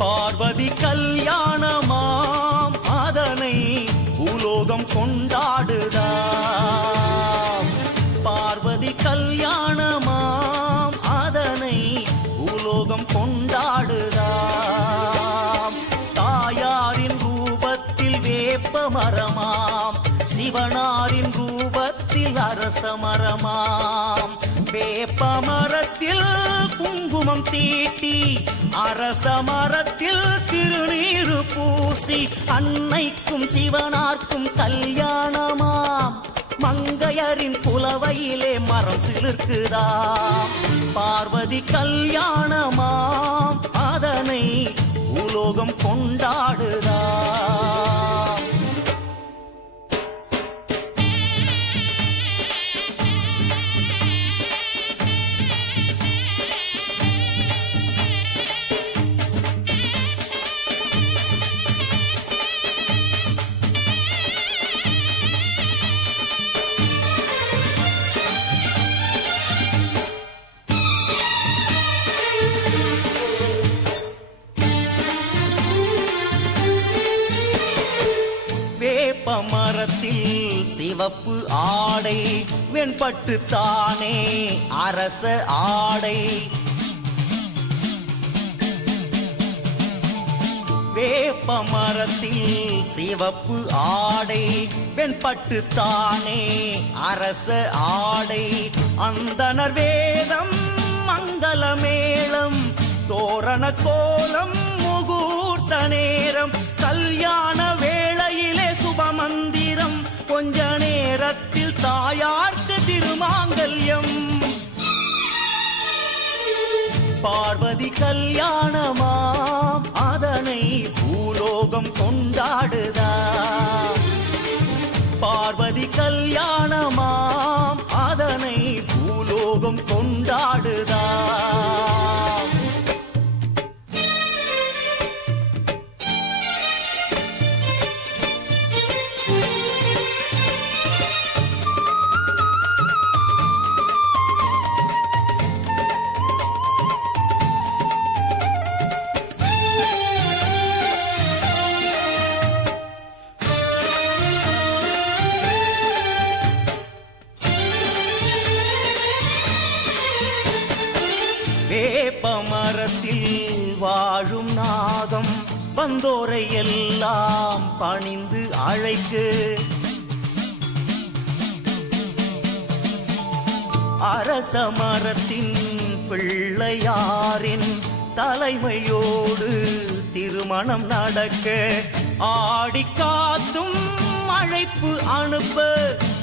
பார்வதி கல்யாணமாம் அதனை பூலோகம் கொண்டாடுதாம். பார்வதி கல்யாணமாம் அதனை பூலோகம் கொண்டாடுதாம். தாயாரின் ரூபத்தில் வேப்ப மரமாம், சிவனாரின் ரூபத்தில் அரச மரமாம். வேப்ப மரத்தில் குங்குமம் தீட்டி, அரச மரத்தில் திருநீரு பூசி, அன்னைக்கும் சிவனார்க்கும் கல்யாணமாம். மங்கையரின் புலவையிலே மரம் சிலிர்க்குதாம். பார்வதி கல்யாணமாம் அதனை பூலோகம் கொண்டாடுதாம். வேப்ப மரத்தில் சிவப்பு ஆடை, வெண்பட்டு தானே அரச ஆடை. வேப்ப மரத்தில் சிவப்பு ஆடை, வெண்பட்டு தானே அரச ஆடை. அந்தனர் வேதம் மங்கள மேளம், தோரண கோலம் முகூர்த்த நேரம். கல்யாண வேளையிலே சுபமந்திரம், கொஞ்ச நேரத்தில் தாயார்க்கு திருமாங்கல்யம். பார்வதி கல்யாணமாம் அதனை பூலோகம் கொண்டாடுதாம். பார்வதி கல்யாணமாம் அதனை பூலோகம் கொண்டாடுதாம். வேப்ப மரத்தில் வாழும் நாகம், வந்தோரை எல்லாம் பணிந்து அழைக்கு. அரச மரத்தின் பிள்ளையாரின் தலைமையோடு திருமணம் நடக்க, ஆடி காத்தும் அழைப்பு அனுப்ப,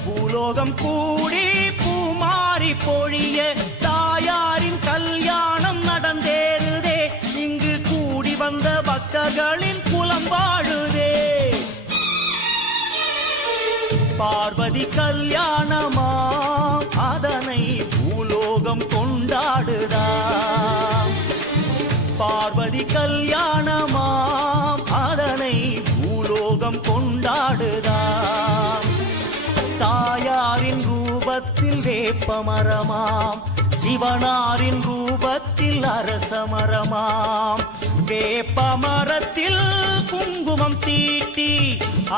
பூலோகம் கூடி பூமாரி பொழிய. தாயாரின் கல்யாணம் நடந்தேறுதே, இங்கு கூடி வந்த பக்தர்களின் குலம் வாழுதே. பார்வதி கல்யாணமாம் அதனை பூலோகம் கொண்டாடுதாம். பார்வதி கல்யாணமாம் அதனை பூலோகம் கொண்டாடுதாம். தாயாரின் ரூபத்தில் வேப்ப மரமாம், சிவனாரின் ரூபத்தில் அரச மரமாம். வேப்ப மரத்தில் குங்குமம் தீட்டி,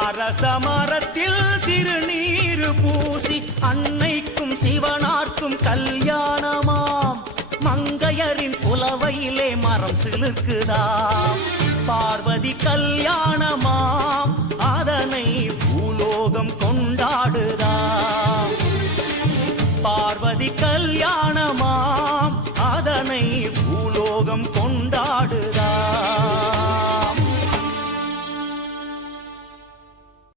அரச மரத்தில் திருநீரு பூசி, அன்னைக்கும் சிவனார்க்கும் கல்யாணமாம். மங்கையரின் புலவையிலே மரம் சிலிர்க்குதாம். பார்வதி கல்யாணமாம் அதனை பூலோகம் கொண்டாடுதாம். பார்வதி கல்யாணமாம்